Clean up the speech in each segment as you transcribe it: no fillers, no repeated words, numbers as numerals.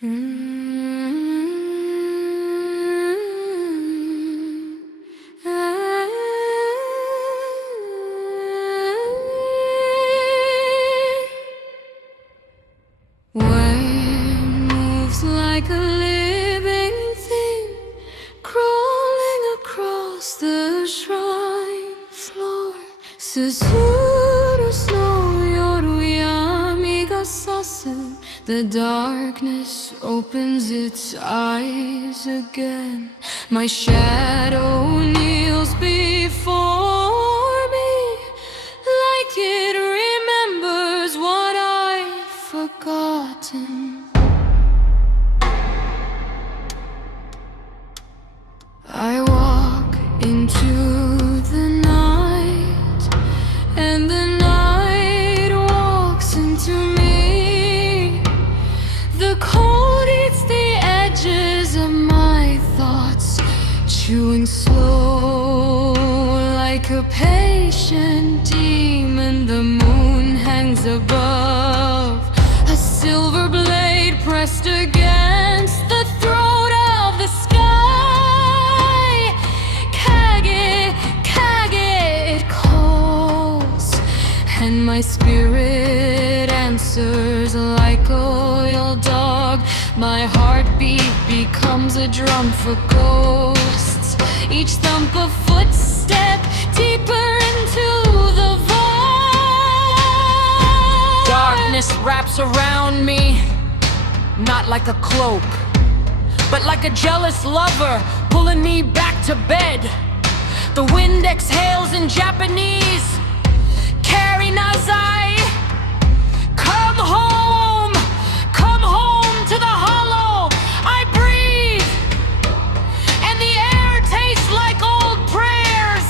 Moves like a living thing, crawling across the shrine floor. Susuru snow yoru yami ga sasu. The darkness opens its eyes again. My shadow kneels before me, like it remembers what I've forgotten. I walk into the night, and the night walks into me. The cold eats the edges of my thoughts, chewing slow like a patient demon. The moon hangs above, a silver blade pressed against the throat of the sky. Kage, kage, it calls, and my spirit answers like a loyal dog. My heartbeat becomes a drum for ghosts, each thump a footstep deeper into the void. Darkness wraps around me, not like a cloak, but like a jealous lover pulling me back to bed. The wind exhales in Japanese, Kari Nazai. Come home to the hollow I breathe, and the air tastes like old prayers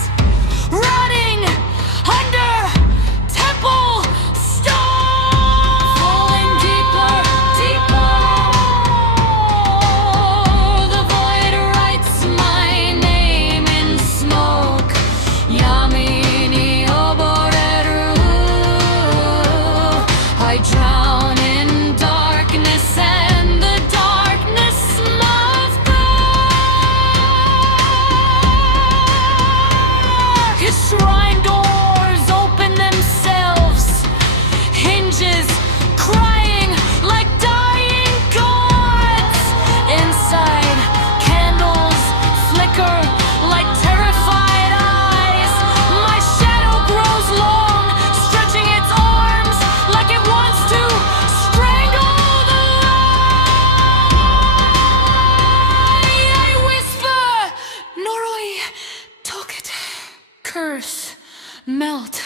rotting under temple stone. Falling deeper, deeper, the void writes my name in smoke. Yami ni oboreru. I drown in darkness, and the darkness of God. His shrine doors open themselves, hinges crying like dying gods. Inside, candles flicker like terrified eyes. My shadow grows long, stretching its arms like it wants to strangle the light. I whisper, Noroi Tokete. Curse, melt,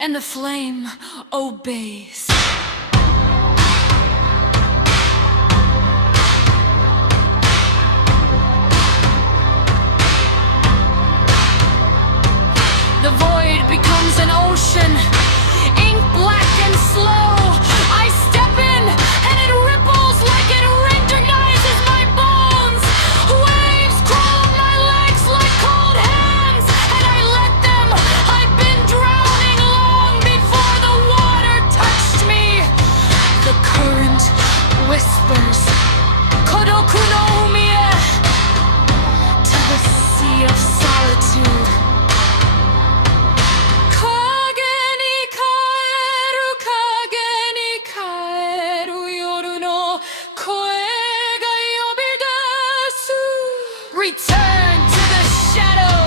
and the flame obeys. The void becomes an ocean, ink black and slow. I step in, and it ripples like it recognizes my bones. Waves crawl up my legs like cold hands, and I let them. I've been drowning long before the water touched me. The current whispers, Kodoku no Umie, to the sea of solitude. Kage ni kaeru yoru no koe ga yobidesu. Return to the shadow.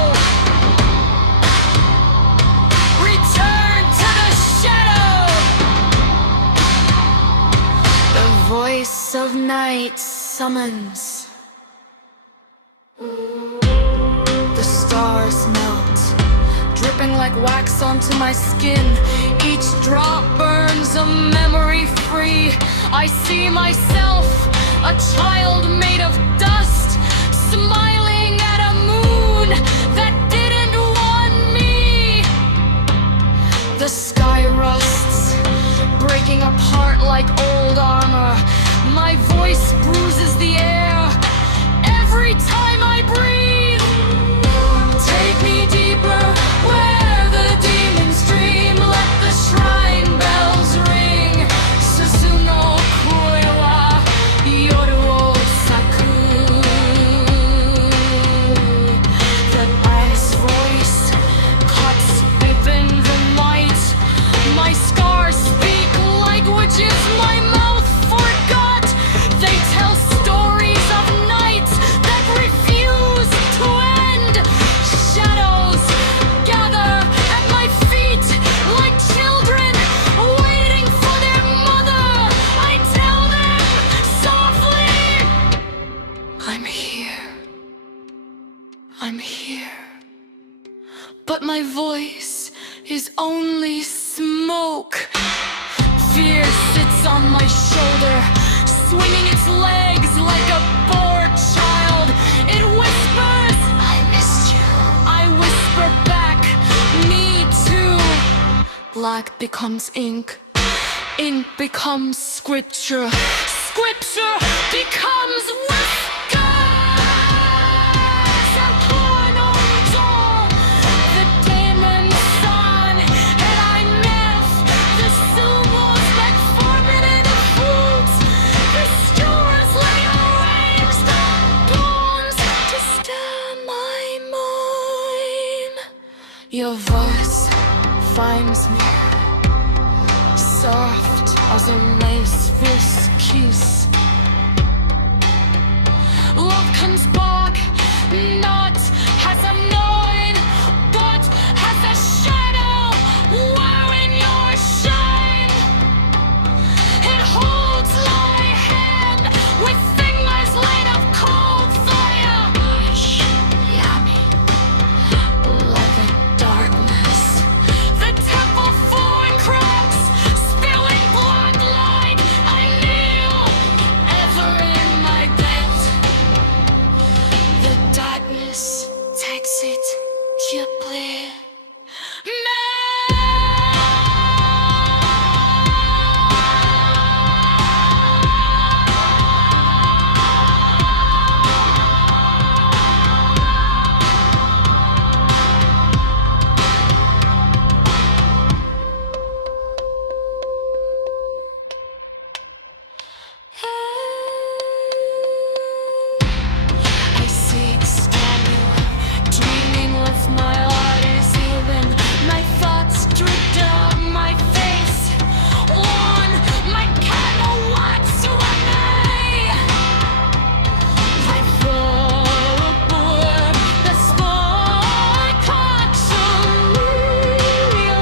Return to the shadow. The voice of night summons. The stars melt, dripping like wax onto my skin. Each drop burns a memory free. I see myself, a child made of dust, smiling at a moon that didn't want me. The sky rusts, breaking apart like old armor. My voice bruises the air every time I breathe. Take me deeper, where the demons dream. Let the shrine bells ring. Susuno koe wa yoru but my voice is only smoke. Fear sits on my shoulder, swinging its legs like a bored child. It whispers, I missed you. I whisper back, me too. Black becomes ink, ink becomes scripture, scripture becomes whiskers. And born on dawn, the demon sun, and I melt the syllables like forbidden fruits. The stars lay arranged on bones to stir my mind. Your voice finds me soft as a lace kiss. Love comes back, not as a knowing, but as a shadow wearing your shame. It holds my hand with fingers laid of cold fire. Hush, yummy, let the darkness, the temple falling cracks, spilling blood like I kneel ever in my bed. The darkness takes it deeply. I seek standing, dreaming with my heart is even. My thoughts drip down my face. On my candle wants to remain. I fall aboard the sky constantly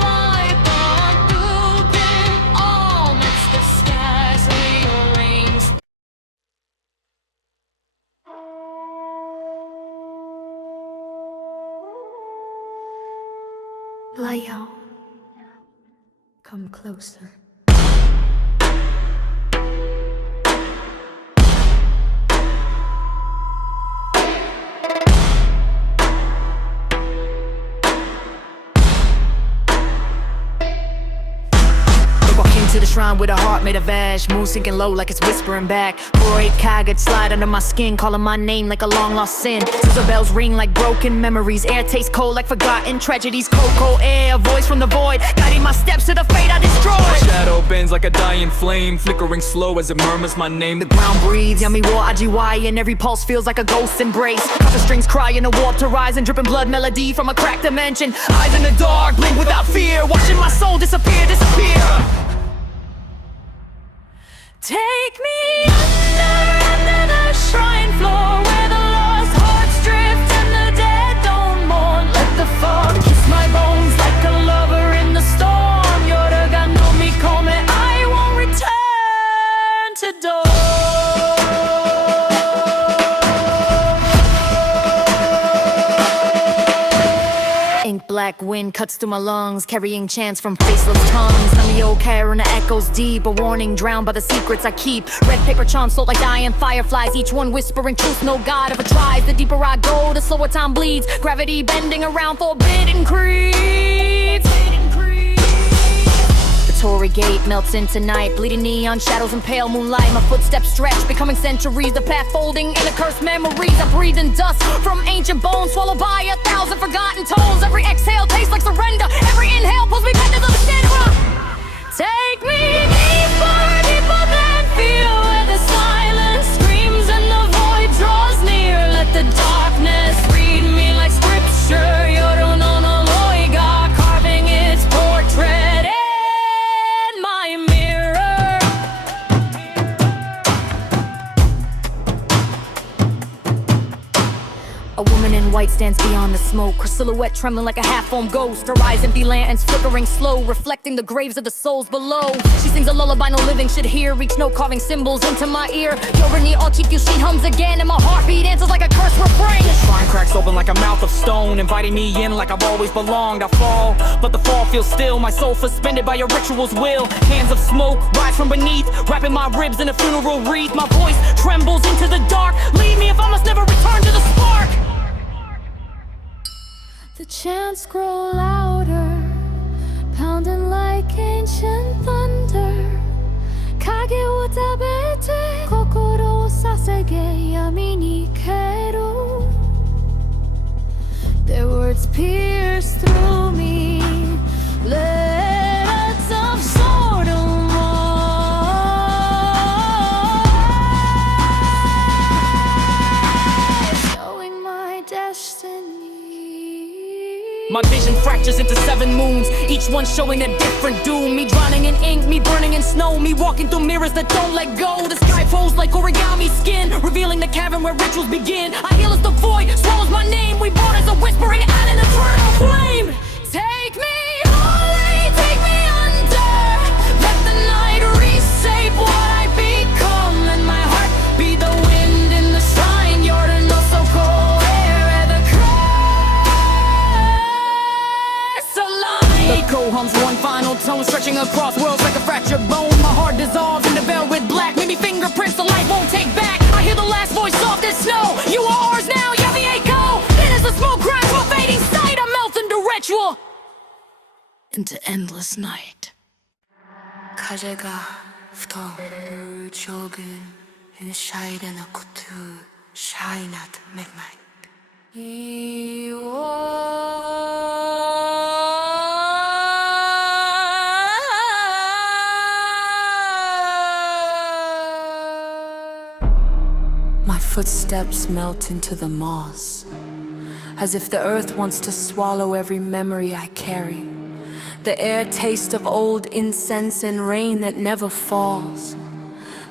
like a building all makes the skies rearranged. Leo, come closer. Walking to the shrine with a heart made of ash, moon sinking low like it's whispering back. 4-8 Kagat slide under my skin, calling my name like a long lost sin. Scissor bells ring like broken memories, air tastes cold like forgotten tragedies. Cold air, a voice from the void, guiding my steps to the fate I destroyed. Shadow bends like a dying flame, flickering slow as it murmurs my name. The ground breathes, yummy war IGY, and every pulse feels like a ghost embrace. Copper strings cry in a warp to rise, and dripping blood melody from a cracked dimension. Eyes in the dark, blink without fear, watching my soul disappear. Take me under the shrine floor, where the lost hearts drift and the dead don't mourn. Let the fog kiss my bones like a lover in the storm. Yoruga no mi come, I won't return to door. Ink black wind cuts through my lungs, carrying chants from faceless tongues. Honey old care and the echoes deep, a warning drowned by the secrets I keep. Red paper chants float like dying fireflies, each one whispering truth no god ever tries. The deeper I go, the slower time bleeds, gravity bending around forbidden creeds. The Torii gate melts into night, bleeding neon shadows and pale moonlight. My footsteps stretch, becoming centuries, the path folding in accursed memories. I breathe in dust from ancient bones, swallowed by 1,000 forgotten tones. Every exhale tastes like surrender, every inhale pulls me back to the center. Take me deeper than fear, where the silence screams and the void draws near. Let the darkness read me like scripture. Yorononoloiga, carving its portrait in my mirror. A woman in white stands beyond the smoke, her silhouette trembling like a half-formed ghost. Her eyes empty lanterns flickering slow, reflecting the graves of the souls below. She sings a lullaby no living should hear, each note carving symbols into my ear. Yorani Alchikyu, she hums again, and my heartbeat answers like a cursed refrain. The shrine cracks open like a mouth of stone, inviting me in like I've always belonged. I fall, but the fall feels still, my soul suspended by your ritual's will. Hands of smoke rise from beneath, wrapping my ribs in a funeral wreath. My voice trembles into the dark, leave me if I must never return to the spark. The chants grow louder, pounding like ancient thunder. Kage wo tabete, kokoro wo sasage, yami ni keru. Their words pierce through me, letters of sword and war, showing my destiny. My vision fractures into 7 moons, each one showing a different doom. Me drowning in ink, me burning in snow, me walking through mirrors that don't let go. The sky folds like origami skin, revealing the cavern where rituals begin. I heal as the void swallows my name, we born as a whispering at an eternal flame. Take me holy, take me under, let the night reshape what I become. Let my heart be the wind in the shrine, you're the no so cold air, the curse alive. The echo hums one final tone, stretching across worlds like a fractured bone. My heart dissolves in the velvet black, maybe fingerprints the light won't take back. I hear the last voice soft as snow, you are ours now, Yavi Echo. Then as the smoke cries from fading sight, I melt into ritual, Into endless night. 가제가 붙어 조금 샤이레나 코트 샤이나드 맥마이 My footsteps melt into the moss, as if the earth wants to swallow every memory I carry. The air taste of old incense and rain that never falls.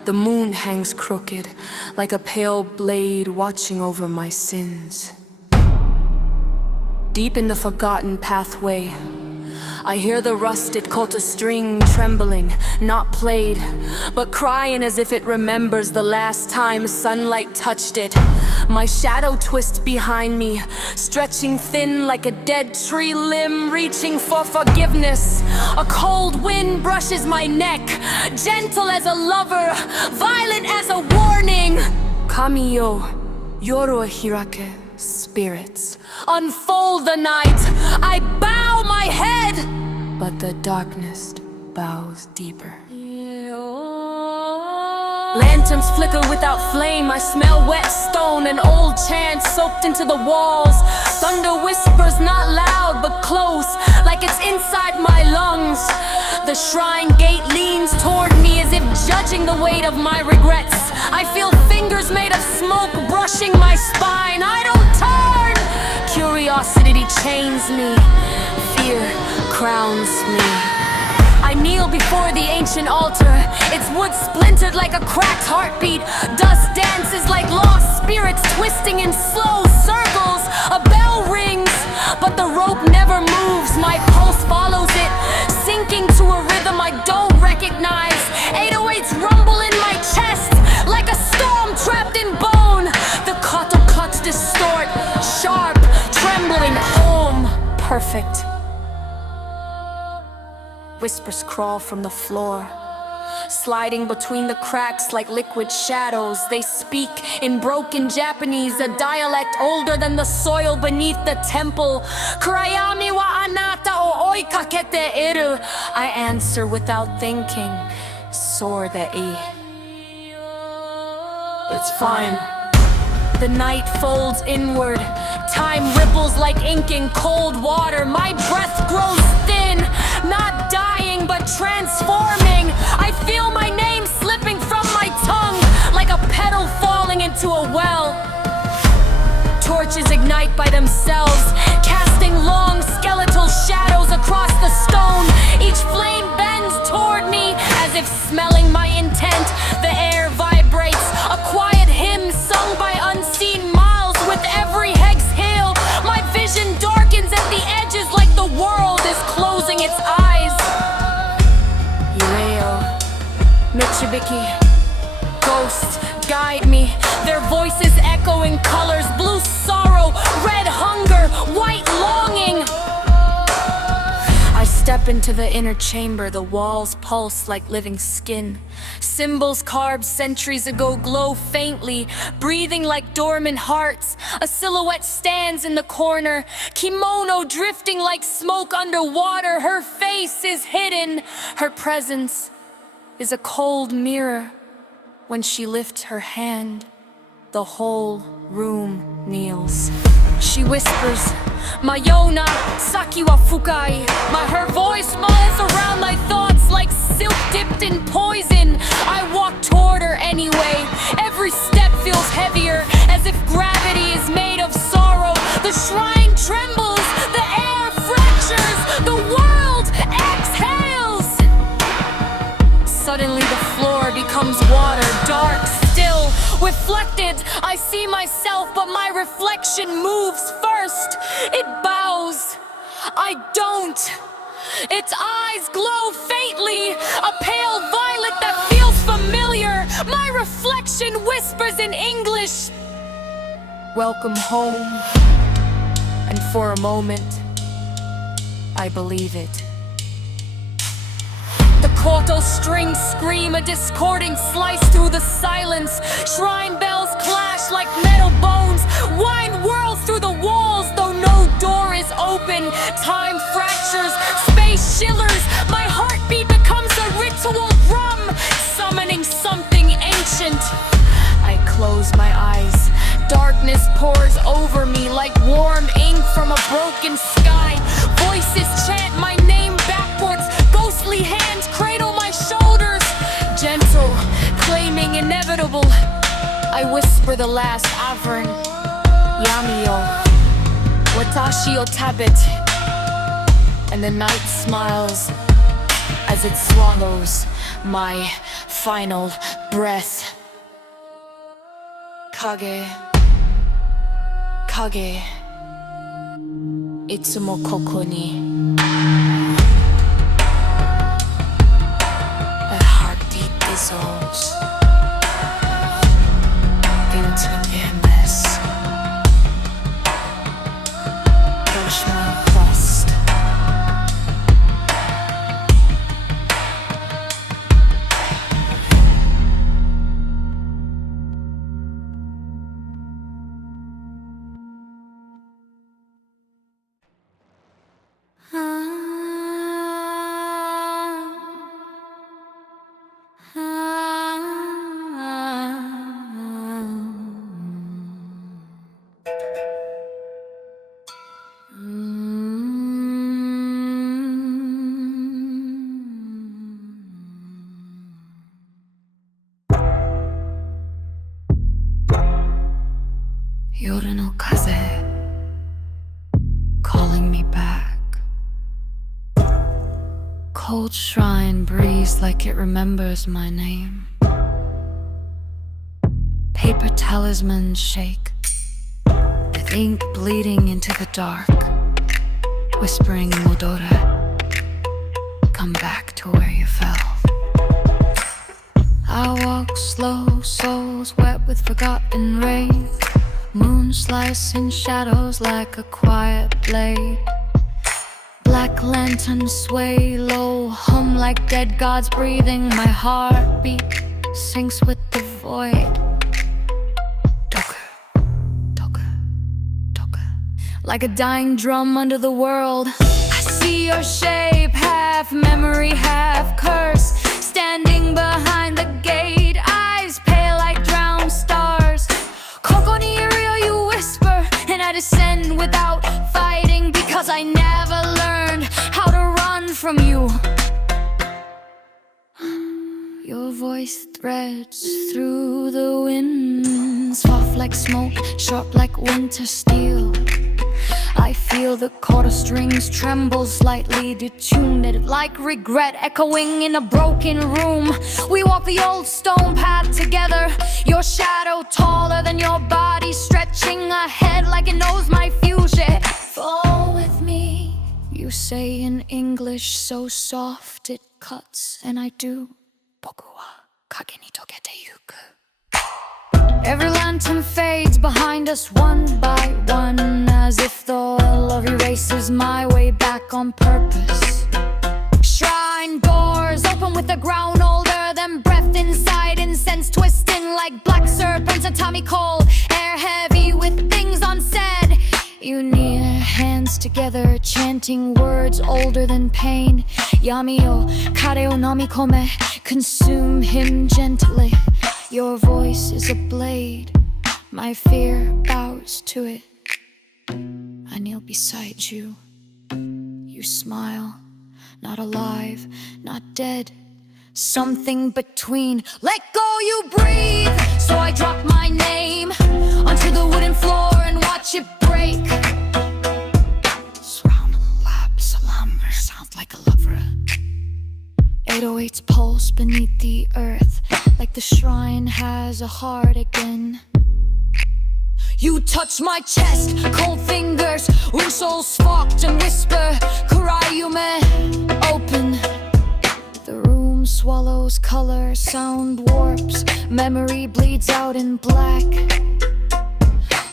The moon hangs crooked, like a pale blade watching over my sins. Deep in the forgotten pathway, I hear the rusted Koto string trembling, not played, but crying as if it remembers the last time sunlight touched it. My shadow twists behind me, stretching thin like a dead tree limb, reaching for forgiveness. A cold wind brushes my neck, gentle as a lover, violent as a warning. Kami-yo, yoru hirake, spirits, unfold the night. I bow my head, but the darkness bows deeper. Lanterns flicker without flame, I smell wet stone and old chants soaked into the walls. Thunder whispers not loud but close, like it's inside my lungs. The shrine gate leans toward me as if judging the weight of my regrets. I feel fingers made of smoke brushing my spine. I don't turn. Curiosity chains me, fear crowns me. I kneel before the ancient altar, its wood splintered like a cracked heartbeat. Dust dances like lost spirits twisting in slow circles. A bell rings, but the rope never moves. My pulse follows it, sinking to a rhythm I don't recognize. 808s rumble in my chest, like a storm trapped in bone. The Koto cuts distort, sharp, trembling, home, perfect. Whispers crawl from the floor, sliding between the cracks like liquid shadows. They speak in broken Japanese, a dialect older than the soil beneath the temple. Kurayami wa anata o oikakete iru. I answer without thinking. Sordei. It's fine. The night folds inward. Time ripples like ink in cold water. My breath grows thin, not dying but transforming. I feel my name slipping from my tongue, like a petal falling into a well. Torches ignite by themselves, casting long skeletal shadows across the stone. Each flame bends toward me, as if smelling my intent. The air vibrates, a quiet hymn sung by unseen miles with every hex Vicky. Ghosts, guide me. Their voices echoing colors. Blue sorrow, red hunger, white longing. I step into the inner chamber. The walls pulse like living skin. Symbols carved centuries ago glow faintly, breathing like dormant hearts. A silhouette stands in the corner, kimono drifting like smoke underwater. Her face is hidden. Her presence is a cold mirror. When she lifts her hand, the whole room kneels. She whispers, Mayona, Saki wa fukai. Her voice molds around my thoughts like silk dipped in poison. I walk toward her anyway. Every step feels heavier, as if gravity is made of sorrow. The shrine trembles, the air fractures, the world exhales. Suddenly the floor becomes water, dark, still, reflected. I see myself, but my reflection moves first. It bows. I don't. Its eyes glow faintly, a pale violet that feels familiar. My reflection whispers in English, welcome home. And for a moment, I believe it. The Koto strings scream, a discording slice through the silence. Shrine bells clash like metal bones. Wine whirls through the walls, though no door is open. Time fractures, space shivers. My heartbeat becomes a ritual drum, summoning something ancient. I close my eyes. Darkness pours over me like warm ink from a broken sky. Voices chant my name backwards. Ghostly hands cradle my shoulders. Gentle, claiming inevitable. I whisper the last Avern. Yamio. Watashi o tabet. And the night smiles as it swallows my final breath. Kage. Kage. Itsumo koko ni. The heartbeat dissolves into endless Hiroshima crust. Yoru no kaze calling me back. Cold shrine breathes like it remembers my name. Paper talismans shake, with ink bleeding into the dark, whispering Modore, come back to where you fell. I walk slow, souls wet with forgotten rain. Moon slicing shadows like a quiet blade. Black lanterns sway low, hum like dead gods breathing. My heartbeat sinks with the void. Doka, doka, doka. Like a dying drum under the world. I see your shape, half memory, half curse. Standing behind the gate, eyes pale like drowned stars. Koko ni iru, you whisper, and I descend without fighting, because I never learned how to run from you. Your voice threads through the wind, soft like smoke, sharp like winter steel. I feel the Koto strings tremble slightly, detuned like regret echoing in a broken room. We walk the old stone path together, your shadow taller than your body, stretching ahead like it knows my future. Fall with me, you say in English so soft it cuts, and I do. Boku wa Every lantern fades behind us one by one, as if the oil of erases my way back on purpose. Shrine doors open with the ground older than breath inside, incense twisting like black serpents and Tommy cold, air heavy with things unsaid. You near hands together, chanting words older than pain. Yami o kare o namikome, consume him gently. Your voice is a blade, my fear bows to it. I kneel beside you. You smile, not alive, not dead, something between. Let go, you breathe. So I drop my name onto the wooden floor and watch it break. Sounds like a lover. 808's pulse beneath the earth, like the shrine has a heart again. You touch my chest, cold fingers, whistle sparked and whisper, Kurayume, open. The room swallows color, sound warps, memory bleeds out in black.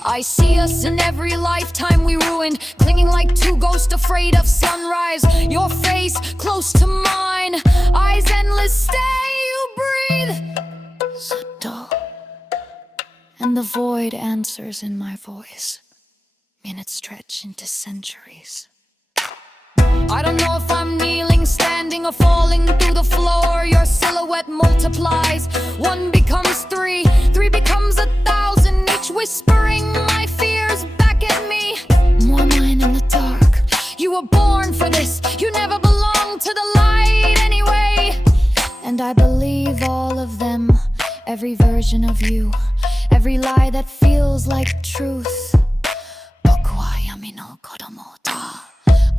I see us in every lifetime we ruined, clinging like two ghosts afraid of sunrise. Your face close to mine, eyes endless, stay, you breathe. Sato. And the void answers in my voice. Minutes stretch into centuries. I don't know if I'm kneeling, standing, or falling through the floor. Your silhouette multiplies. One becomes three, three becomes 1,000, each whispering my fears back at me. More mine in the dark. You were born for this. You never belonged to the light anyway. And I believe all of them, every version of you, every lie that feels like truth.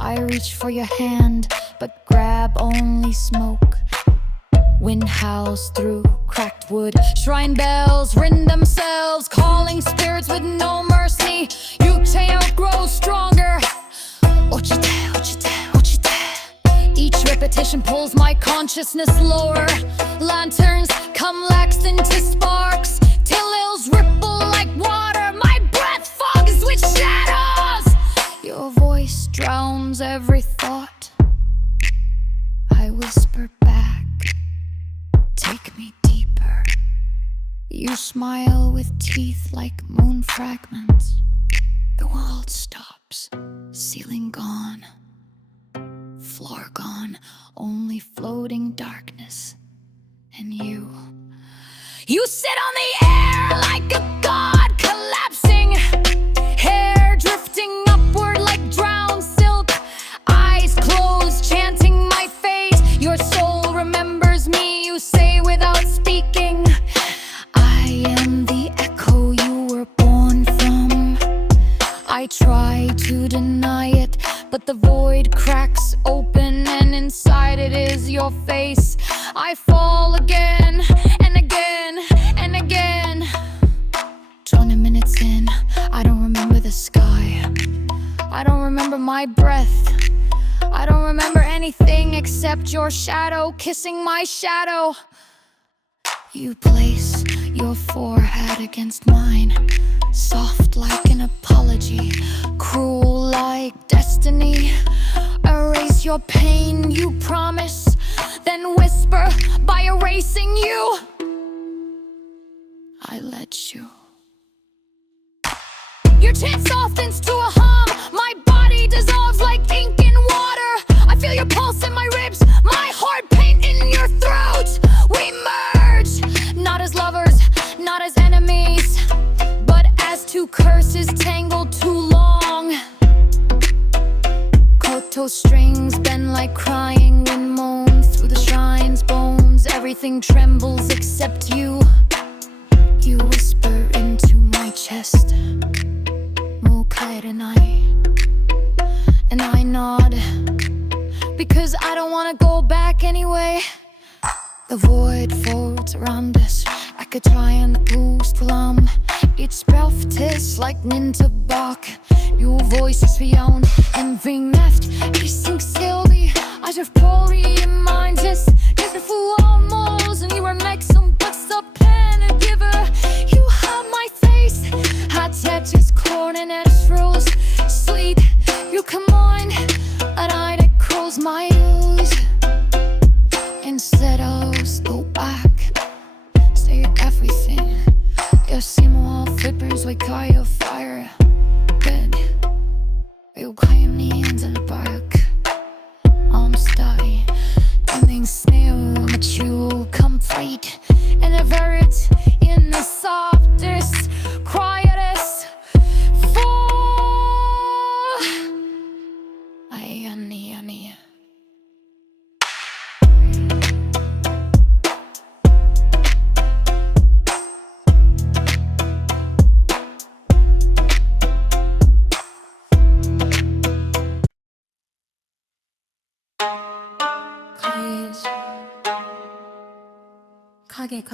I reach for your hand, but grab only smoke. Wind howls through cracked wood. Shrine bells ring themselves, calling spirits with no mercy. Yukteo grows stronger. Ochite, ochite, ochite. Each repetition pulls my consciousness lower. Lanterns come laxed into sparks, till hills ripple like water. My breath fogs with shadows. Your voice drowns every thought. I whisper back, take me deeper. You smile with teeth like moon fragments. The world stops, ceiling gone, floor gone, only floating darkness. And you sit on the air like a god collapsing, hair drifting upward like drowned silk, eyes closed, chanting my fate. Your soul remembers me, you say without speaking. I am the echo you were born from. I try to deny it, but the void cracks open, and inside it is your face. I fall again and again and again. 20 minutes in, I don't remember the sky. I don't remember my breath. I don't remember anything except your shadow kissing my shadow. You place your forehead against mine, soft like an apology, cruel like destiny. Erase your pain, you promise, then whisper by erasing you. I let you. Your chant softens to a hum. My body dissolves like ink in water. I feel your pulse in my ribs, my heart paint in your throat. We merge, not as lovers, not as enemies, but as two curses tangled too long. Koto strings bend like crying wind moans through the shrine's bones. Everything trembles except you. You whisper into my chest, and I nod, because I don't wanna go back anyway. The void folds around us, I could try and boost flam. Each breath tastes like nintabak. Your voice is beyond envy naft. Ich sink Sylvie, I have Pori in mind. Just for almost, and you are make some Clippers with Kyle fire. Good. Ukrainians in the park. I'm starting. Things new, mature, complete. And a verdict in the softest, quietest fall. Ani.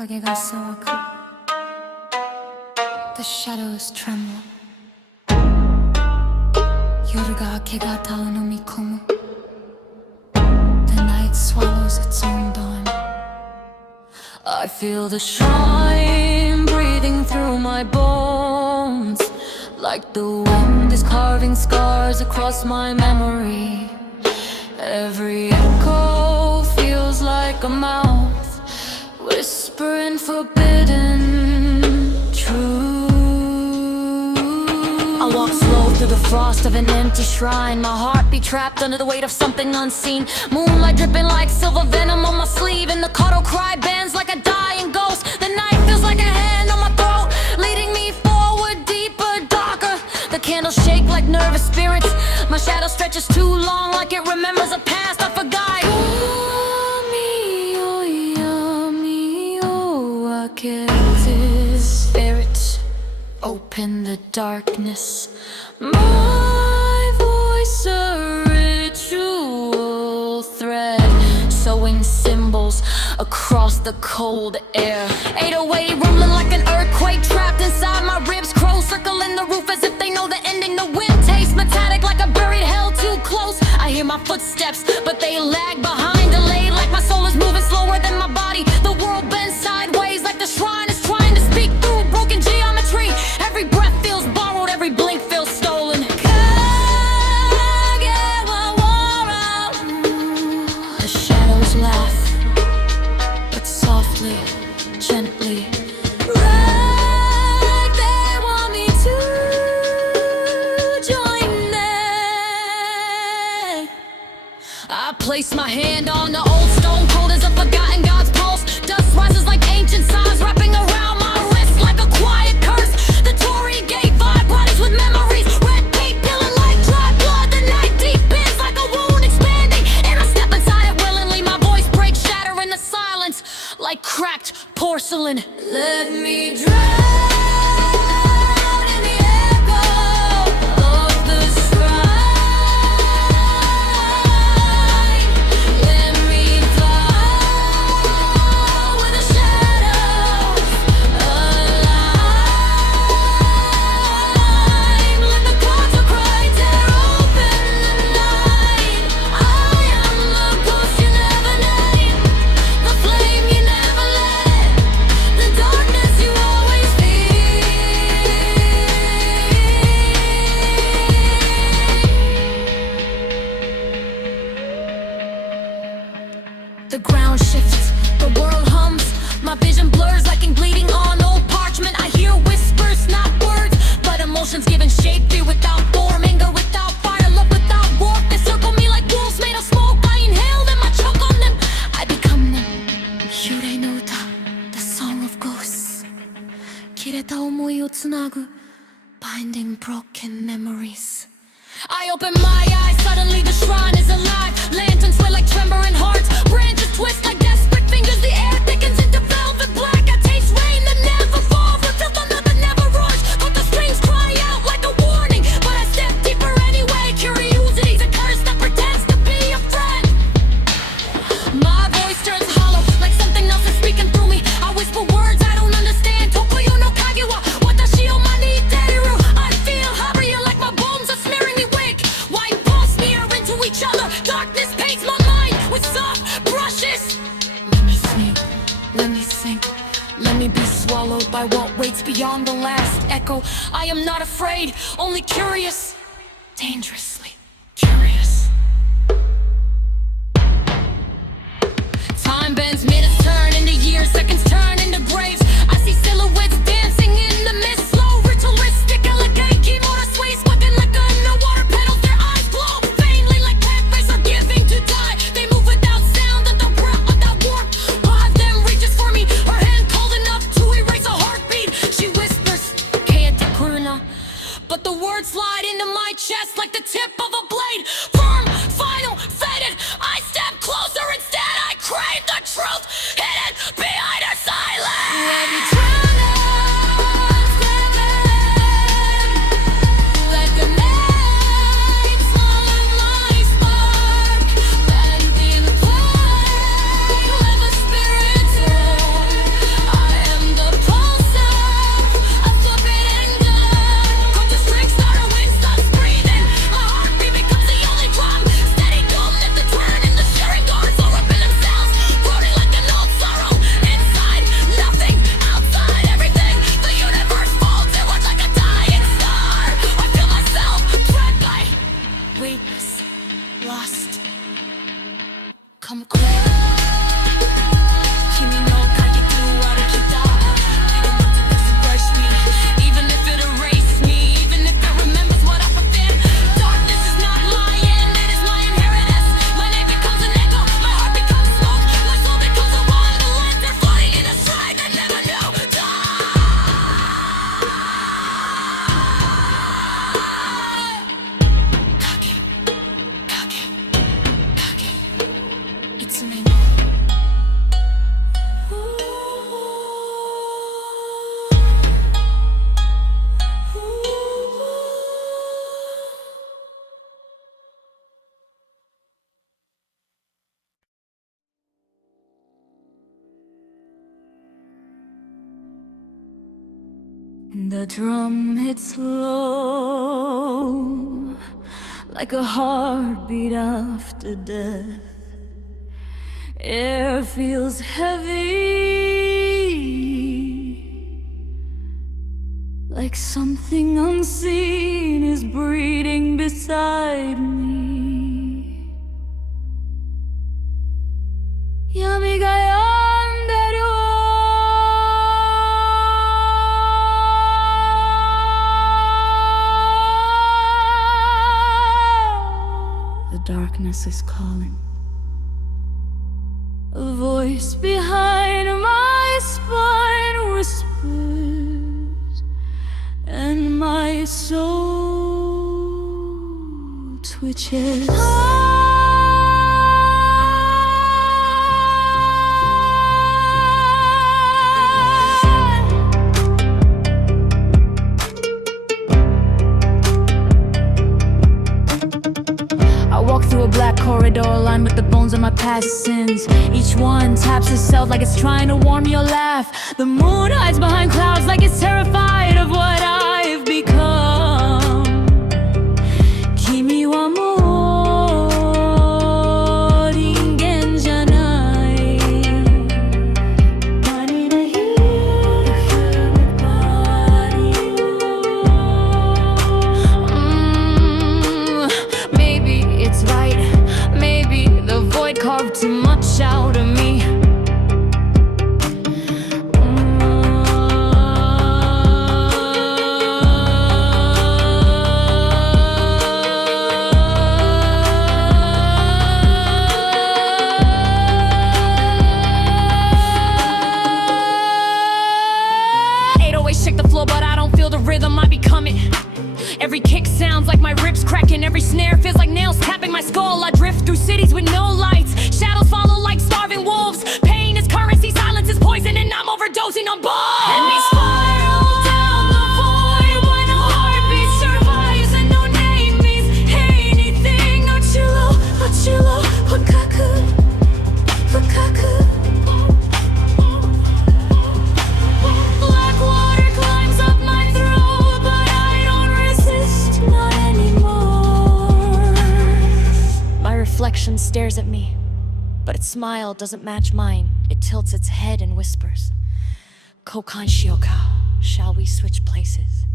影が騒ぐ The shadows tremble 夜が明け方を飲み込む The night swallows its own dawn I feel the shrine breathing through my bones Like the wind is carving scars across my memory Every echo feels like a mouth Whispering forbidden truth I walk slow through the frost of an empty shrine My heart be trapped under the weight of something unseen Moonlight dripping like silver venom on my sleeve And the Koto cry bends like a dying ghost The night feels like a hand on my throat Leading me forward, deeper, darker The candles shake like nervous spirits My shadow stretches too long like it remembers a past I forgot Spirit, open the darkness My voice a ritual thread Sewing symbols across the cold air 808 rumbling like an earthquake Trapped inside my ribs Crows circling the roof as if they know the ending The wind tastes metallic like a buried hell too close I hear my footsteps but they lag behind Delayed like my soul is moving slower than my body The world bends sideways like the shrine is trying to speak through broken geometry Every breath feels borrowed, every blink feels stolen The shadows laugh but softly, gently Like they want me to join them I place my hand on the old stone cold as a forgotten God's pulse Dust rises like ancient signs wrapping around my wrist like a quiet curse The Tory gate vibe bodies with memories Red paint peeling like dry blood The night deepens like a wound expanding And I step inside it willingly My voice breaks shatter in the silence Like cracked porcelain Let me drown in the echo of the shrine Let me fall with the shadows alive Let the Koto cry tear open the night I am the ghost you never name The flame you never lit The darkness you always The ground shifts, the world hums My vision blurs like ink bleeding on old parchment I hear whispers, not words But emotions given shape Fear without form, anger without fire Love without warmth They circle me like wolves made of smoke I inhale them, I choke on them I become them Yurei no uta, the song of ghosts 切れた思いをつなぐ Binding broken memories I open my eyes, suddenly the shrine is alive Lanterns sway like trembling hearts Branches twist like desperate fingers The air thickens into velvet black I taste rain that never falls The filth on that never roars But the strings cry out like a warning But I step deeper anyway Curiosity's a curse that pretends to be a friend My voice turns hollow Like something else is speaking through me I whisper words I don't understand Tokuyo no kage wa Watashi o maniteru I feel hungry like my bones are smearing me weak White balls smear into each other Darkness paints my mind with soft brushes Let me sleep, let me sink Let me be swallowed by what waits beyond the last echo I am not afraid, only curious Dangerously curious Time bends, minutes turn into years Seconds turn into graves I see silhouettes dancing in the mist Slow but the words slide into my chest like the tip of a blade. Firm, final, faded, I step closer, instead I crave the truth hidden behind her silence. Let me drown us, let the night swallow my spark, then feel the flame, let the spirit turn. I am the pulse of forbidden gun. Cut the strings, start a wind, stops breathing. My heartbeat becomes the only drum. Steady doom, let the turn and the steering guards all up in themselves, brooding like an old sorrow. Inside, nothing, outside, everything. The universe folds inward like a dying star. I feel myself tread by weakness, lost. Come quick. Kimi no kageru arukita. I don't want to disperse me, even if it erased me, even if it remembers what I forbid. Darkness is not lying, it is my inheritance. My name becomes an echo, my heart becomes smoke, my soul becomes a wand, the lantern floating in a stride that never knew It's me. The drum hits low, like a heartbeat after death. Air feels heavy, like something unseen is breathing beside me. Yamiga yanderu. The darkness is calling. A voice behind my spine whispers, and my soul twitches. I walk through a black corridor lined with the bones of my past sins. Each one taps itself like it's trying to warm your laugh. The moon hides behind clouds like it's terrified of what I've become. Kimi wa mo ringen janai. I need to hear the human body. Maybe it's right. Maybe the void carved too much out of me. Shake the floor, but I don't feel the rhythm, I become it. Every kick sounds like my ribs cracking. Every snare feels like nails tapping my skull. I drift through cities with no lights. Shadows follow like starving wolves. Pain is currency, silence is poison, and I'm overdosing on balls. And we spiral down the void when a heartbeat survives and no name means anything. Ochilo, ochilo, wakaku, wakaku. Black water climbs up my throat, but I don't resist, not anymore. My reflection stares at me, but its smile doesn't match mine. It tilts its head and whispers, Kokan shioka, shall we switch places?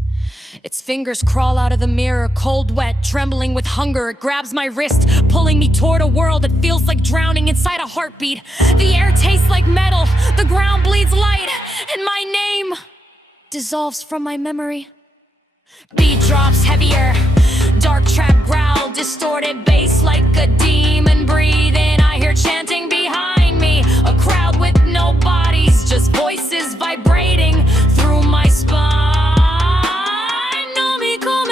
Its fingers crawl out of the mirror, cold, wet, trembling with hunger. It grabs my wrist, pulling me toward a world that feels like drowning inside a heartbeat. The air tastes like metal, the ground bleeds light, and my name dissolves from my memory. Beat drops heavier, dark trap growl, distorted bass like a demon breathing. I hear chanting behind me, a crowd with no bodies, just voices vibrating through my spine. No mi come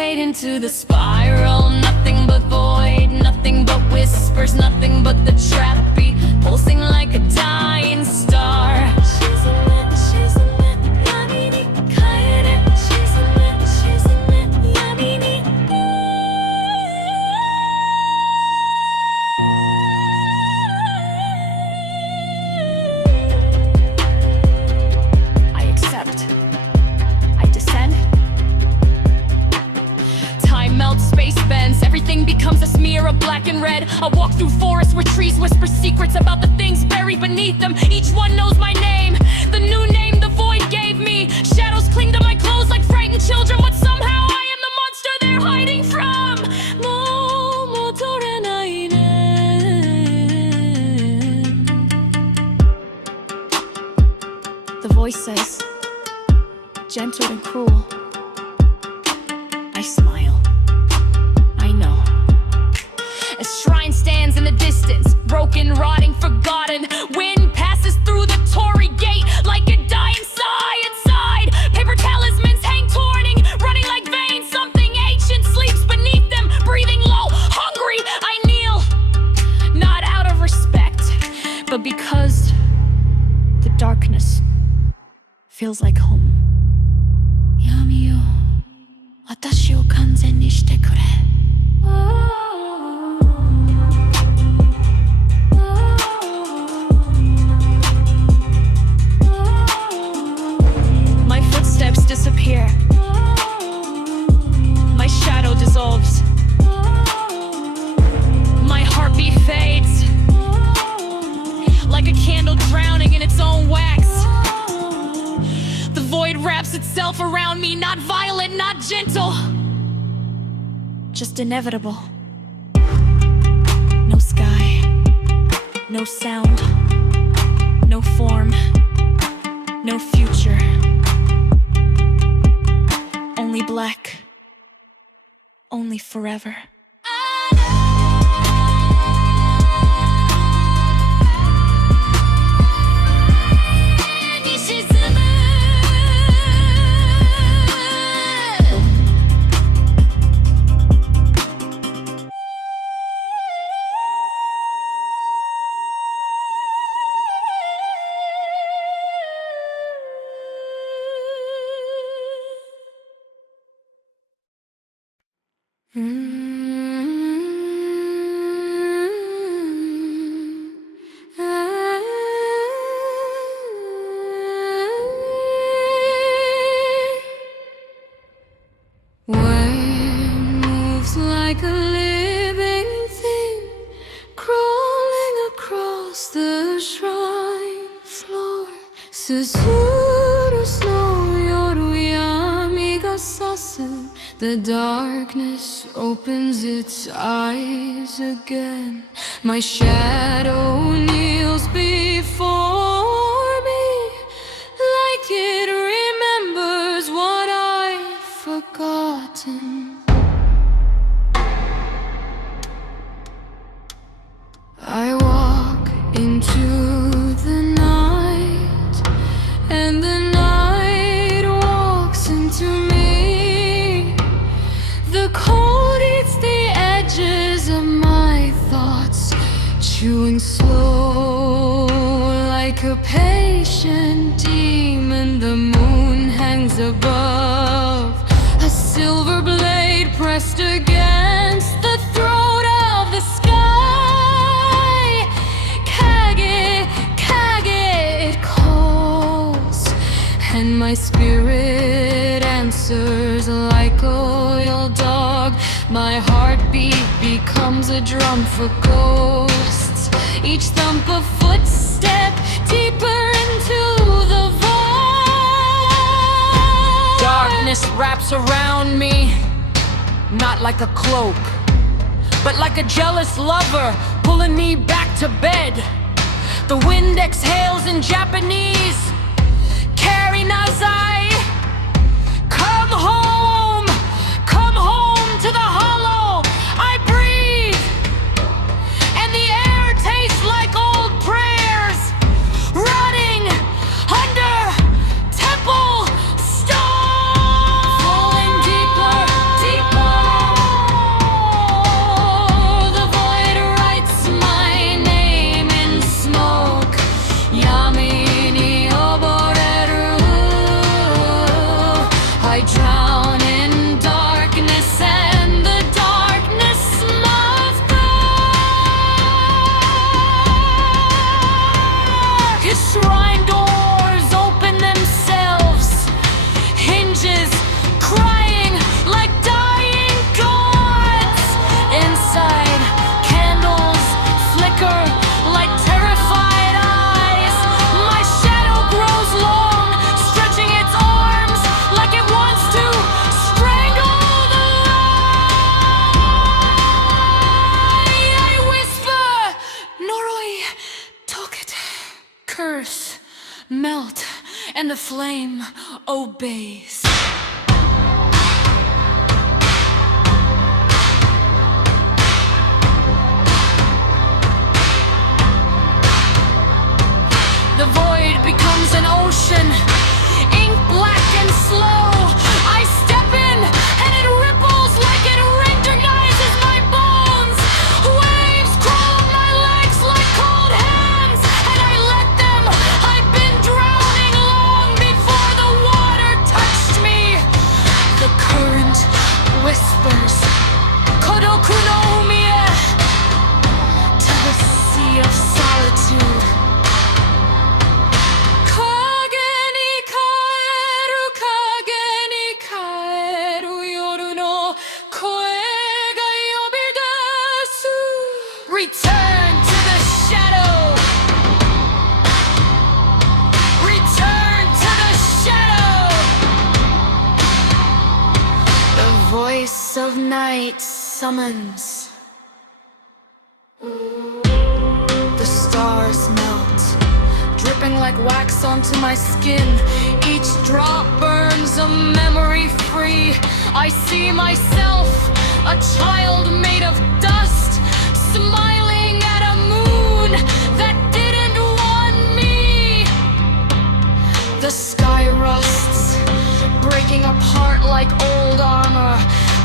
fade into the spiral. Nothing but void, nothing but whispers, nothing but the trap beat pulsing like a dying star. I accept. I descend. Time melts, space bends, everything becomes a smear of black and red. I walk through forests where trees whisper secrets about the things buried beneath them. Each one knows my name, the new name the void gave me. Shadows cling to my clothes like frightened children, but somehow I am the monster they're hiding from. The voice says, gentle and cruel. I smile. I know. A shrine stands in the distance, broken, rotting, forgotten. Wind passes through the Tory gate like a dying sigh inside. Paper talismans hang torning, running like veins. Something ancient sleeps beneath them, breathing low, hungry. I kneel, not out of respect, But because the darkness feels like home. 闇よ、私を完全にしてくれ。My footsteps disappear. My shadow dissolves. My heartbeat fades. Like a candle drowning in its own wax. The void wraps itself around me, not violent, not gentle. Just inevitable. No sky, no sound, no form, no future. Only black, only forever. Moves like a living thing, crawling across the shrine floor. Susuru snow yoru yami ga sasu. The darkness opens its eyes again. My shadow kneels before me, like it remembers what I've forgotten. I walk into the night, and the night walks into me. The cold eats the edges of my thoughts, chewing slow like a patient demon. The moon hangs above, a silver blade pressed against the throat of the sky. Kage, kage, it calls, and my spirit answers like a loyal dog. My heartbeat becomes a drum for ghosts, each thump a footstep deeper into the void. Darkness wraps around me, not like a cloak, but like a jealous lover pulling me back to bed. The wind exhales in Japanese. Carry Nazai, come home to the hollow. I breathe, and the air tastes like old prayers, rotting under temple stone. Falling deeper, deeper. and the flame obeys. The void becomes an ocean, ink black and slow. I step in and it ripples like it recognizes my bones. Waves crawl my legs like cold hands, and I let them. I've been drowning long before the water touched me. The current whispers, Koto to the sea of solitude. Return to the shadow. Return to the shadow. The voice of night summons. The stars melt, dripping like wax onto my skin. Each drop burns a memory free. I see myself, a child made of dust, smiling at a moon that didn't want me. The sky rusts, breaking apart like old armor.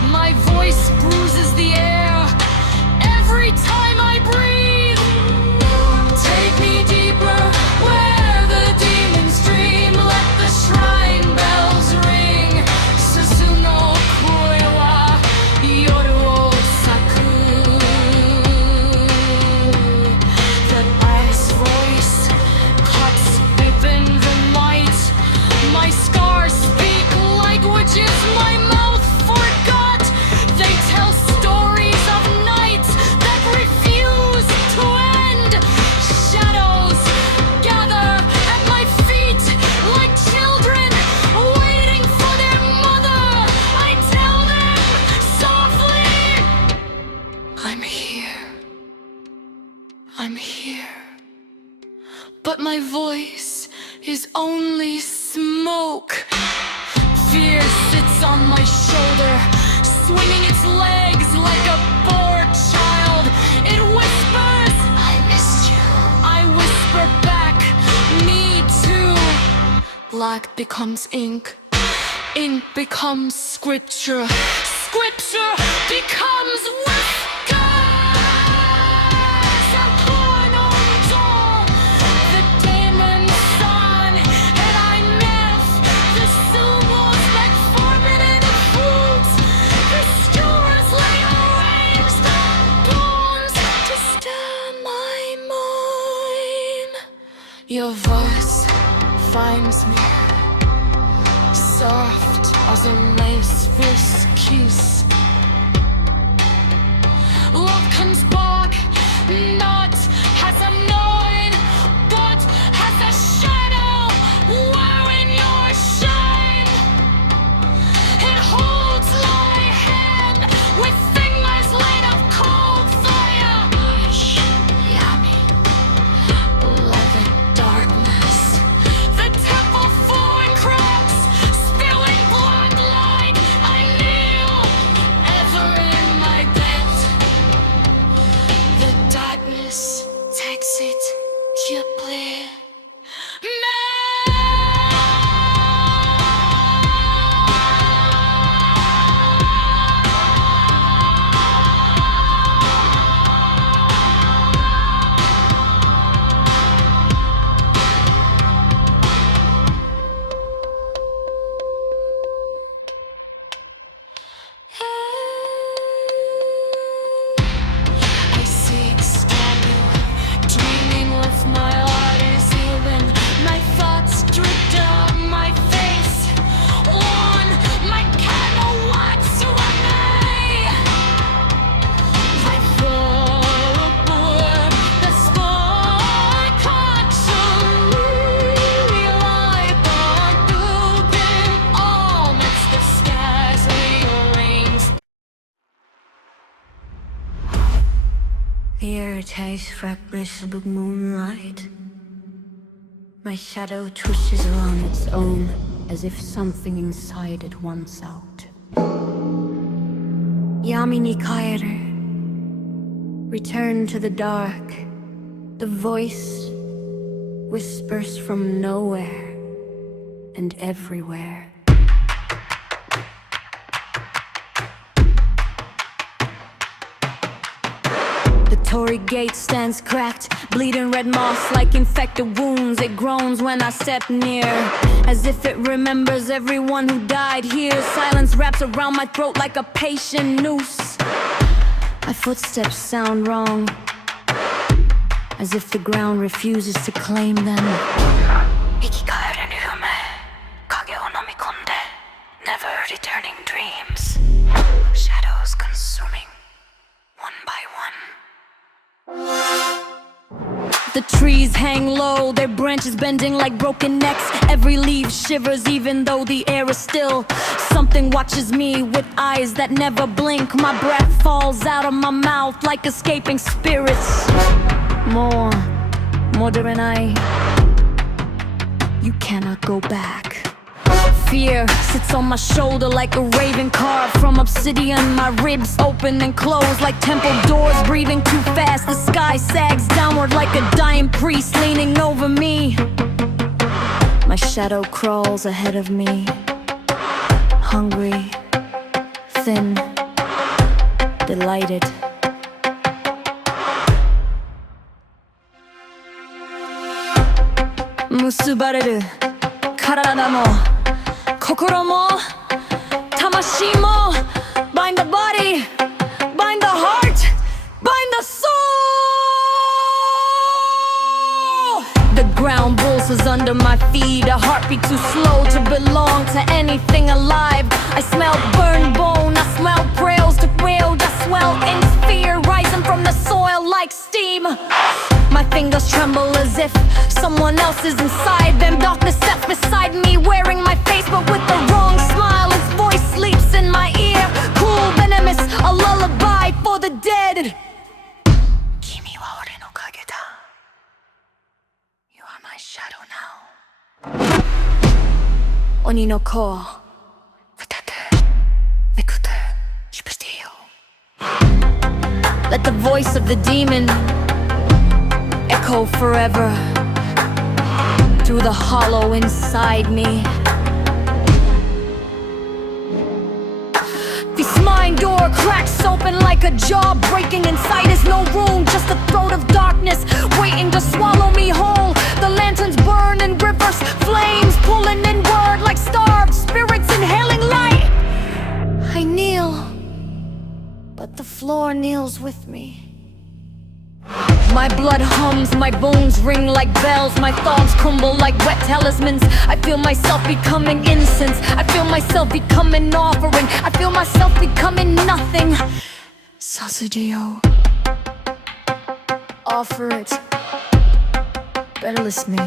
My voice bruises the air every time I breathe. Take me deeper, where the demons dream. Let the shrine bells ring. Suzuno koewa yoru o saku. The ice voice cuts open the night. My scars speak languages my mouth forgot. They tell stories of nights that refuse to end. Shadows gather at my feet like children waiting for their mother. I tell them softly, I'm here. I'm here. But my voice is only smoke. Fear sits on my shoulder, swinging its legs like a bored child. It whispers, I missed you. I whisper back, me too. Black becomes ink, ink becomes scripture, scripture becomes whiskers. Upon on dawn, the demon sun, and I melt the syllables like forbidden fruits. The skewers lay arranged on bones to stir my mind. Your voice finds me, soft as a lace kiss. Love comes back, not as a noid, but as a shadow wearing your shame. It holds my hand with fingers laid of cold fire. Yummy, loving darkness. The temple falling cracks, spilling blood light. I kneel, ever in my bed. The darkness takes it deeply. I seek standing, dreaming with my heart is healing. My thoughts drip down my face, on my candle wants to remain. I fall aboard the spark actually. I bought broken all amidst the skies rearranged. The air tastes fragrance of moonlight. My shadow twishes on its own, as if something inside it wants out. Yami ni kaeru. Return to the dark. The voice whispers from nowhere and everywhere. The torii gate stands cracked, bleeding red moss like infected wounds. It groans when I step near, as if it remembers everyone who died here. Silence wraps around my throat like a patient noose. My footsteps sound wrong, as if the ground refuses to claim them. Never returning dreams. Shadows consuming, one by one. The trees hang low, their branches bending like broken necks. Every leaf shivers even though the air is still. Something watches me with eyes that never blink. My breath falls out of my mouth like escaping spirits. More than you cannot go back. Fear sits on my shoulder like a raven carved from obsidian. My ribs open and close like temple doors. Breathing too fast, the sky sags downward like a dying priest leaning over me. My shadow crawls ahead of me, hungry, thin, delighted. Musubareru karada mo kokoro mo tamashi mo. Bind the body, bind the heart, bind the soul. The ground pulses under my feet, a heartbeat too slow to belong to anything alive. I smell burned bone, I smell trails derailed. I swell in fear, rising from the soil like steam. My fingers tremble as if someone else is inside them. Darkness steps beside me, wearing my face but with the wrong smile. Its voice sleeps in my ear, cool, venomous, a lullaby for the dead. Kimi wa ore no kage da. You are my shadow now. Oni no ko futete mekute shibute yo. Let the voice of the demon echo forever through the hollow inside me. This mind door cracks open like a jaw breaking. Inside is no room, just a throat of darkness waiting to swallow me whole. The lanterns burn in rivers, flames pulling inward like starved spirits inhaling light. I kneel, but the floor kneels with me. My blood hums, my bones ring like bells. My thoughts crumble like wet talismans. I feel myself becoming incense. I feel myself becoming offering. I feel myself becoming nothing. Sasudio, offer it. Bearless me.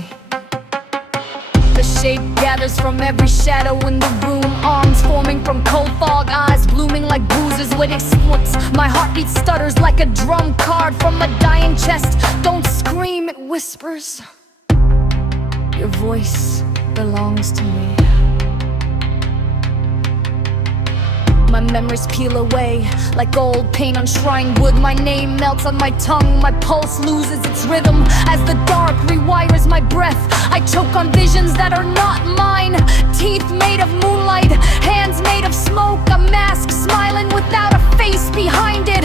The shape gathers from every shadow in the room. Arms forming from cold fog, eyes blooming like bruises with exploits. My heartbeat stutters like a drum card from a dying chest. Don't scream, it whispers. Your voice belongs to me. My memories peel away like old paint on shrine wood. My name melts on my tongue, my pulse loses its rhythm as the dark rewires my breath. I choke on visions that are not mine. Teeth made of moonlight, hands made of smoke. A mask smiling without a face behind it.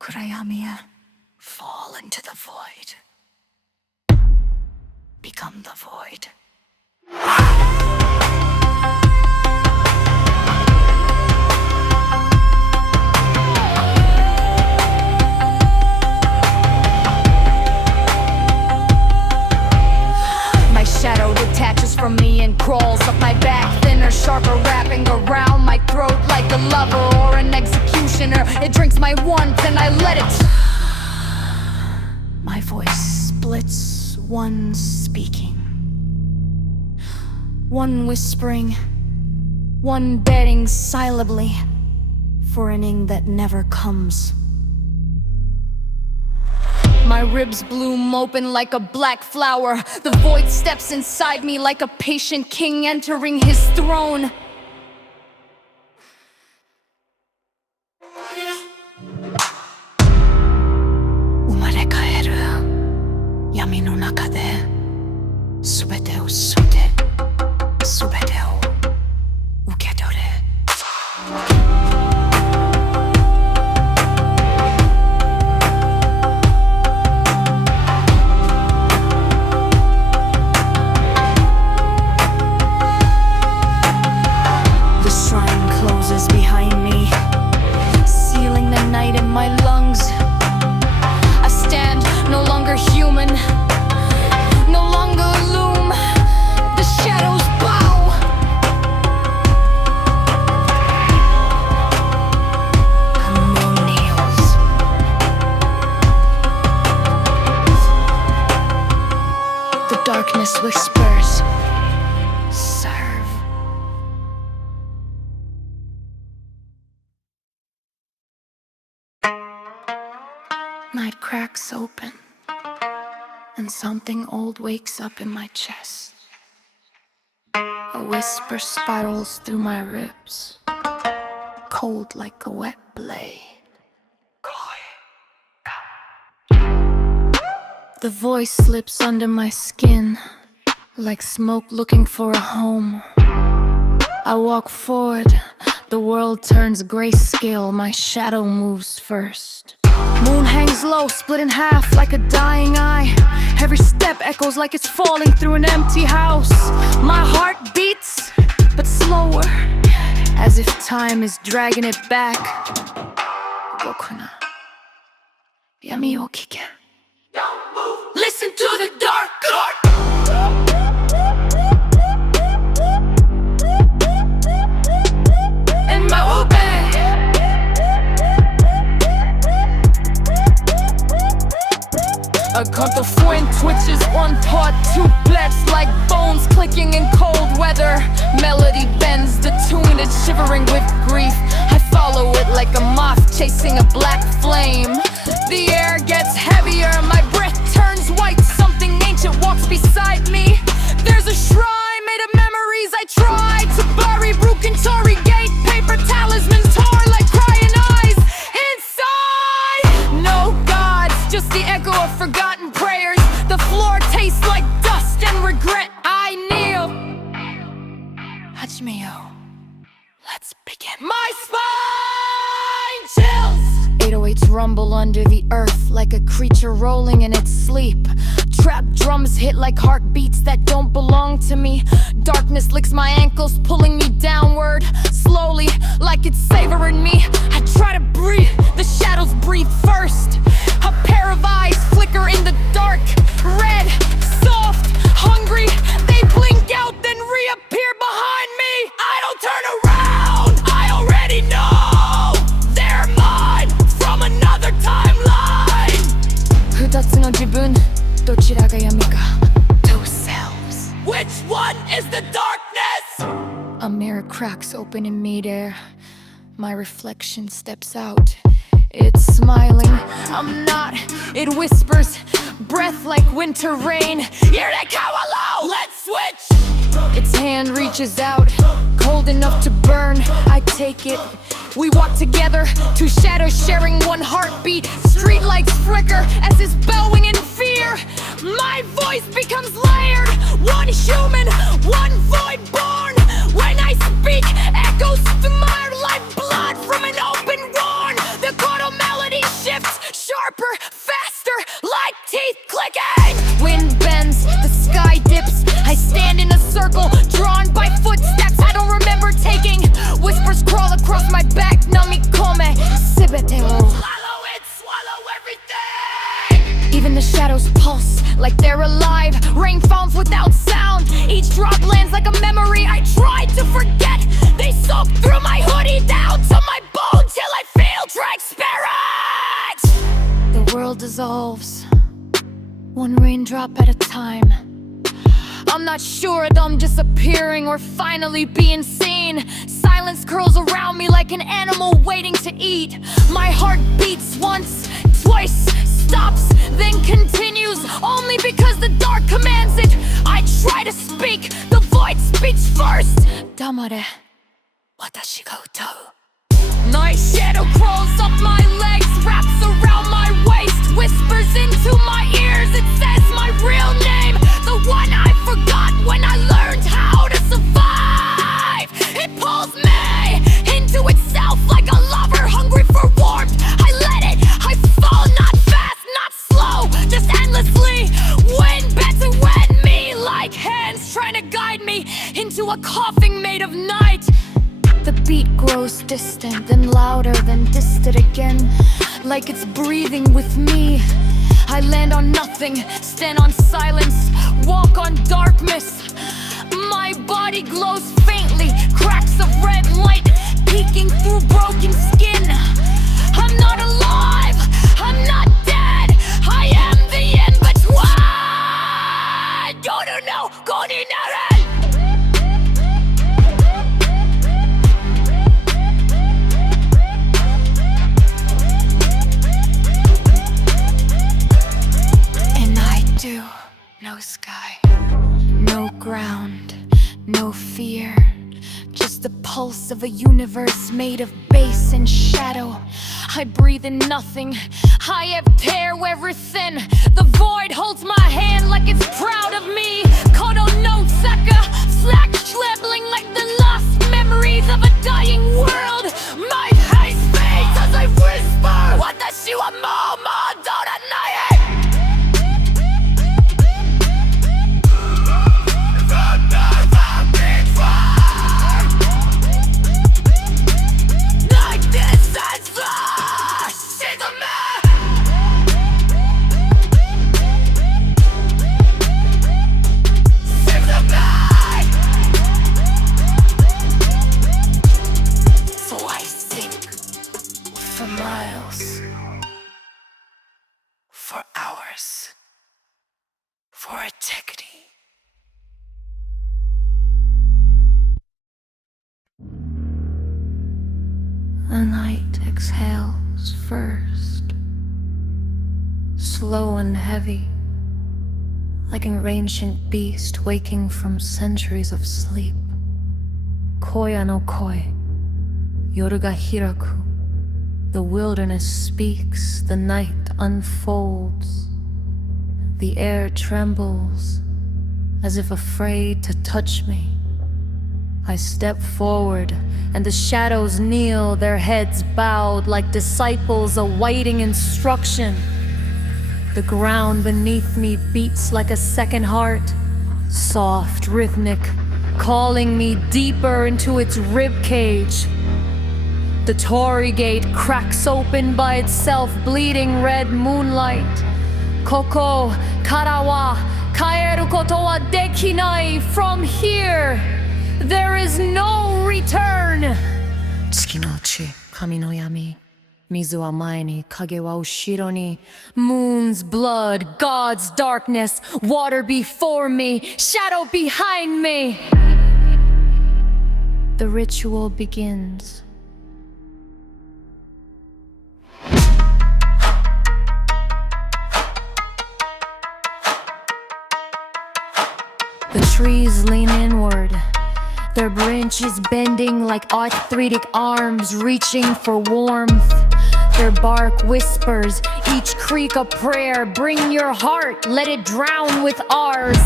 Kurayamiya, fall into the void. Become the void. My shadow detaches from me and crawls up my back, thinner, sharper, wrapping around my throat like a lover or an executioner. It drinks my warmth and I let it. My voice splits, one speaking, one whispering, one begging silently for an ing that never comes. My ribs bloom open like a black flower. The void steps inside me like a patient king entering his throne. Yami no naka de subete o sote, subete o ukedore. The shrine closes behind me, sealing the night in my lungs. I stand no longer human, no longer loom. The shadows bow. No nails. The darkness whispers, serve. Night cracks open, and something old wakes up in my chest. A whisper spirals through my ribs, cold like a wet blade. The voice slips under my skin, like smoke looking for a home. I walk forward, the world turns grayscale, my shadow moves first. Moon hangs low, split in half like a dying eye. Every step echoes like it's falling through an empty house. My heart beats, but slower, as if time is dragging it back. Gokuna, yami o kike. Listen to the dark. And my obey. A Koto twitches, one part, two blets like bones clicking in cold weather. Melody bends the tune, it's shivering with grief. I follow it like a moth chasing a black flame. The air gets heavier, my breath turns white. Something ancient walks beside me. There's a shrine made of memories I tried to bury. Broken Torii gate, paper talismans torn like crying eyes. Inside, no gods, just the echo of forgotten prayers. The floor tastes like dust and regret. I kneel. Hajime-yo, let's begin. My spine chills. 808s rumble under the earth like a creature rolling in its sleep. Trap drums hit like heartbeats that don't belong to me. Darkness licks my ankles, pulling me downward. Slowly, like it's savoring me. I try to breathe, the shadows breathe first. A pair of eyes flicker in the dark. Red, soft, hungry. They blink out, then reappear behind me. I don't turn around, I already know they're mine from another timeline. 二つの自分、どちらが闇か Two selves. Which one is the darkness? A mirror cracks open in midair. My reflection steps out. It's smiling, I'm not. It whispers, breath like winter rain. Here they come alone, let's switch. Its hand reaches out, cold enough to burn. I take it. We walk together, two shadows sharing one heartbeat. Streetlights flicker as is bellowing in fear. My voice becomes layered, one human, one void born. When I speak, echoes smear like blood from an open wound. The Koto melody shifts, sharper, faster, like teeth clicking. Wind bends, the sky dips. I stand in a circle, drawn by footsteps I don't remember taking. Whispers crawl across my back, namikome, sibete wo. Swallow it, swallow everything. Even the shadows pulse like they're alive. Rain falls without sound. Each drop lands like a memory I tried to forget. They soak through my hoodie down to my bone till I feel transparent. The world dissolves, one raindrop at a time. I'm not sure that I'm disappearing or finally being seen. Silence curls around me like an animal waiting to eat. My heart beats once, twice, stops, then continues, only because the dark commands it. I try to speak, the void speaks first. Damare, watashi ga utau. Night shadow crawls up my legs, wraps around my waist, whispers into my ears. It says my real name, the one I forgot when I learned how to survive. It pulls me into itself like a lover hungry for warmth. I let it, I fall, not fast, not slow, just endlessly. Wind bends and wed me like hands trying to guide me into a coffin made of night. The beat grows distant, then louder, then distant again, like it's breathing with me. I land on nothing, stand on silence, walk on darkness. My body glows faintly, cracks of red light peeking through broken skin. I'm not alive, I'm not dead, I am the in-between. Yoru no go ni naru. No sky, no ground, no fear. Just the pulse of a universe made of base and shadow. I breathe in nothing, I have tear everything. The void holds my hand like it's proud of me. Koto no Saka, slack traveling like the lost memories of a dying world. My pace fades as I whisper, watashi wa mou modoranai. For hours, for eternity. The night exhales first, slow and heavy, like an ancient beast waking from centuries of sleep. Koya no koi, yoru ga hiraku. The wilderness speaks, the night unfolds. The air trembles, as if afraid to touch me. I step forward, and the shadows kneel, their heads bowed like disciples awaiting instruction. The ground beneath me beats like a second heart, soft, rhythmic, calling me deeper into its ribcage. The torii gate cracks open by itself, bleeding red moonlight. Koko kara wa kaeru koto wa dekinai. From here, there is no return. Tsuki no uchi, kami no yami. Mizu wa mae ni, kage wa ushiro ni. Moon's blood, God's darkness. Water before me, shadow behind me. The ritual begins. The trees lean inward, their branches bending like arthritic arms reaching for warmth. Their bark whispers, each creak a prayer. Bring your heart, let it drown with ours.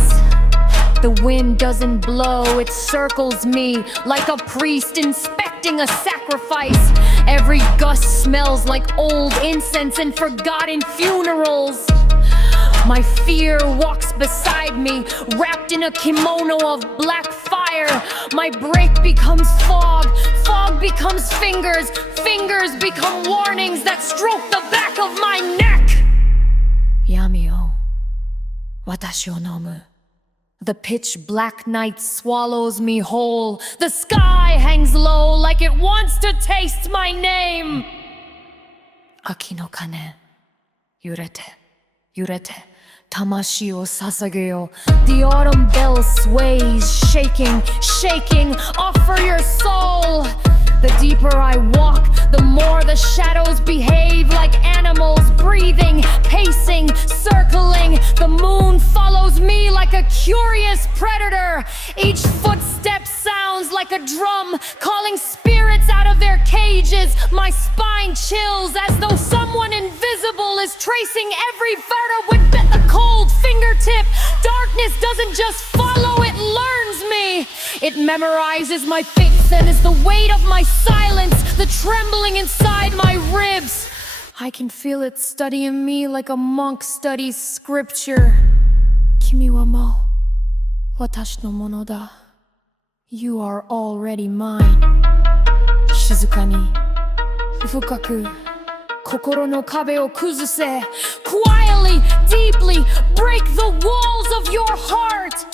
The wind doesn't blow, it circles me like a priest inspecting a sacrifice. Every gust smells like old incense and forgotten funerals. My fear walks beside me, wrapped in a kimono of black fire. My breath becomes fog, fog becomes fingers, fingers become warnings that stroke the back of my neck. Yami o watashi o nomu. The pitch black night swallows me whole. The sky hangs low like it wants to taste my name. Aki no kane, yurete, yurete. Tamashi o sasageyo. The autumn bell sways, shaking, shaking. Offer your soul. The deeper I walk, the more the shadows behave like animals. breathing, pacing, circling. The moon follows me like a curious predator. Each footstep sounds like a drum, calling spirits out of their cages. My spine chills as though someone invisible is tracing every vertebra with a cold fingertip. Darkness doesn't just follow, it learns me. It memorizes my fate and is the weight of my silence, the trembling inside my ribs. I can feel it studying me like a monk studies scripture. Kimi wa mo watashi no mono da. You are already mine. Shizuka ni fukaku kokoro no kabe o kuzuse. Quietly, deeply, break the walls of your heart.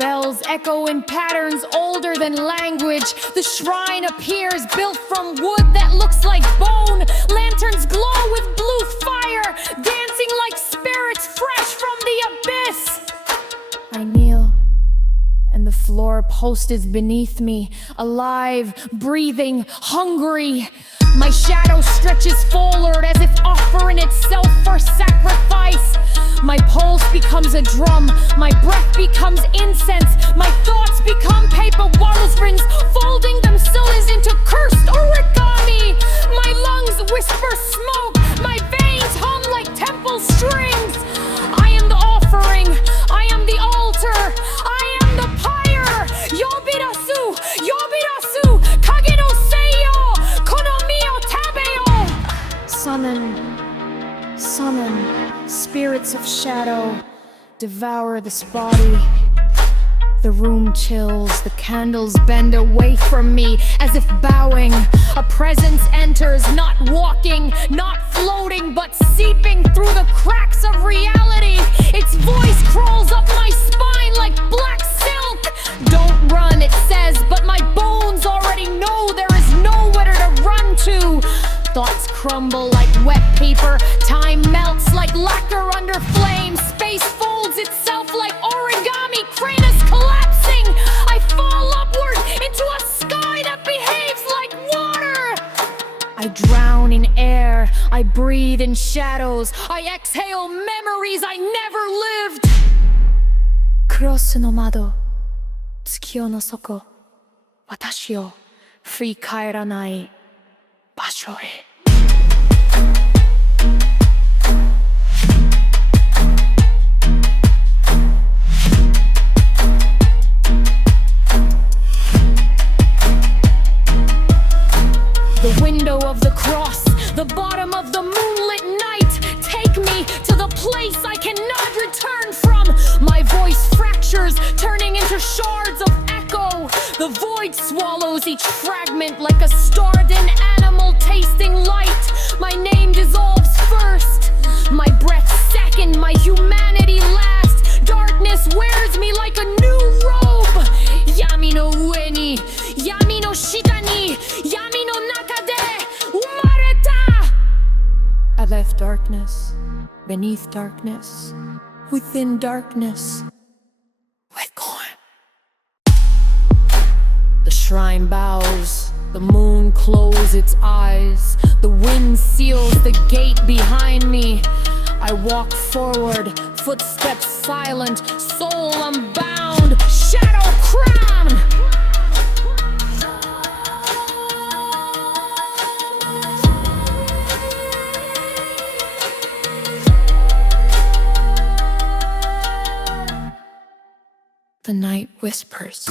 Bells echo in patterns older than language. The shrine appears built from wood that looks like bone. Lanterns glow with blue fire, dancing like spirits fresh from the abyss. I kneel, and the floor pulses beneath me, alive, breathing, hungry. My shadow stretches forward as if offering itself for sacrifice. My pulse becomes a drum, my breath becomes incense. My thoughts become paper waddle rings, folding themselves into cursed origami. My lungs whisper smoke, my veins hum like temple strings. I am the offering, I am the altar, I am the pyre. Yobirasu, yobirasu, kage no seiyo, kono mi o tabeo. Summon, summon. Spirits of shadow, devour this body. The room chills, the candles bend away from me as if bowing. A presence enters, not walking, not floating, but seeping through the cracks of reality. Its voice crawls up my spine like black silk. Don't run, it says, but my bones already know there is nowhere to run to. Thoughts crumble like wet paper, time melts like lacquer under flame. Space folds itself like origami, craters collapsing. I fall upward into a sky that behaves like water. I drown in air, I breathe in shadows, I exhale memories I never lived. Cross no mado, tsukiyo no soko, watashi o furikaeranai basho e. The window of the cross, the bottom of the moonlit night. Take me to the place I cannot return from. My voice fractures, turning into shards of echo. The void swallows each fragment like a starved-in animal tasting light. My name dissolves first, my breath second, my humanity last. Darkness wears me like a new robe. Yami no ue ni, yami no shita ni, yami no naka de umareta. I left darkness, beneath darkness, within darkness, with Korn. The shrine bows, the moon closes its eyes. The wind seals the gate behind me. I walk forward, footsteps silent, soul unbound, shadow crown. The night whispers.